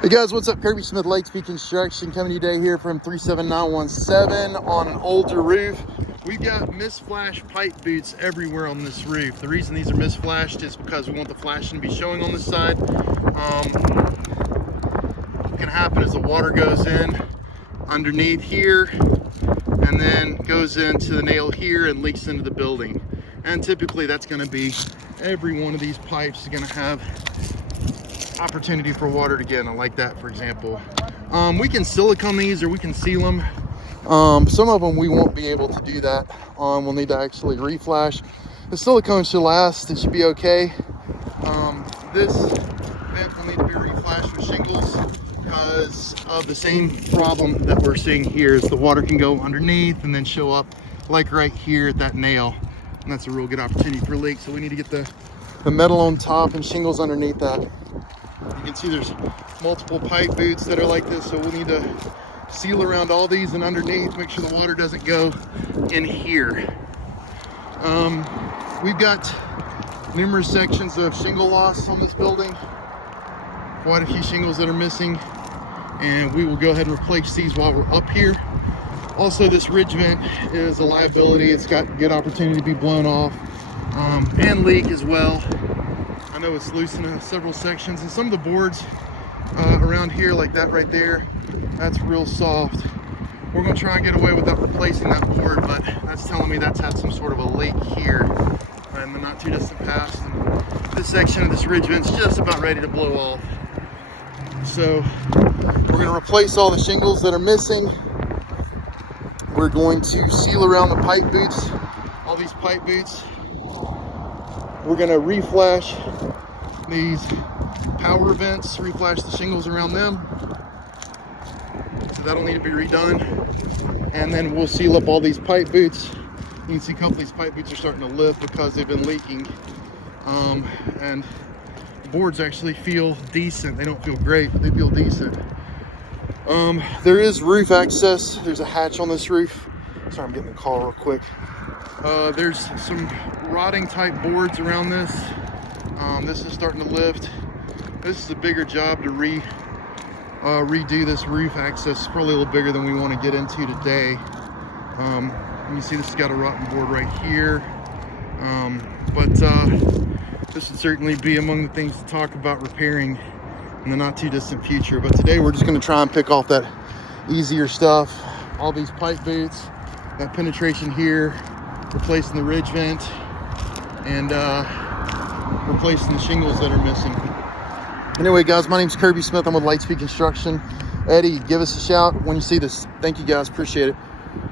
Hey guys, what's up? Kirby Smith, Lightspeed Construction, coming to you today here from 37917 on an older roof. We've got misflash pipe boots everywhere on this roof. The reason these are misflashed is because we want the flashing to be showing on this side. What can happen is the water goes in underneath here and then goes into the nail here and leaks into the building. And typically that's going to be every one of these pipes is going to have opportunity for water to get in, like that for example. We can silicone these or we can seal them. Some of them we won't be able to do that. We'll need to actually reflash. The silicone should last, it should be okay. This vent will need to be reflashed with shingles because of the same problem that we're seeing here is the water can go underneath and then show up like right here at that nail, and that's a real good opportunity for a leak. So we need to get the metal on top and shingles underneath that. You can see there's multiple pipe boots that are like this, so we'll need to seal around all these and underneath, make sure the water doesn't go in here. We've got numerous sections of shingle loss on this building, quite a few shingles that are missing, and we will go ahead and replace these while we're up here. Also, this ridge vent is a liability. It's got good opportunity to be blown off and leak as well. I know it's loose in several sections, and some of the boards around here, like that right there, that's real soft. We're going to try and get away without replacing that board, but that's telling me that's had some sort of a leak here in the not too distant past. And this section of this ridge vent's just about ready to blow off. So we're going to replace all the shingles that are missing. We're going to seal around the pipe boots, all these pipe boots. We're going to reflash these power vents, reflash the shingles around them. So that'll need to be redone. And then we'll seal up all these pipe boots. You can see a couple of these pipe boots are starting to lift because they've been leaking. And the boards actually feel decent. They don't feel great, but they feel decent. There is roof access. There's a hatch on this roof. Sorry, I'm getting the call real quick. There's some rotting type boards around this. This is starting to lift. This is a bigger job to redo this roof access. It's probably a little bigger than we want to get into today. You see this has got a rotten board right here. This would certainly be among the things to talk about repairing in the not too distant future. But today we're just going to try and pick off that easier stuff. All these pipe boots, that penetration here, replacing the ridge vent, and replacing the shingles that are missing. Anyway guys, my name's Kirby Smith. I'm with Lightspeed Construction. Eddie, give us a shout when you see this. Thank you guys, appreciate it.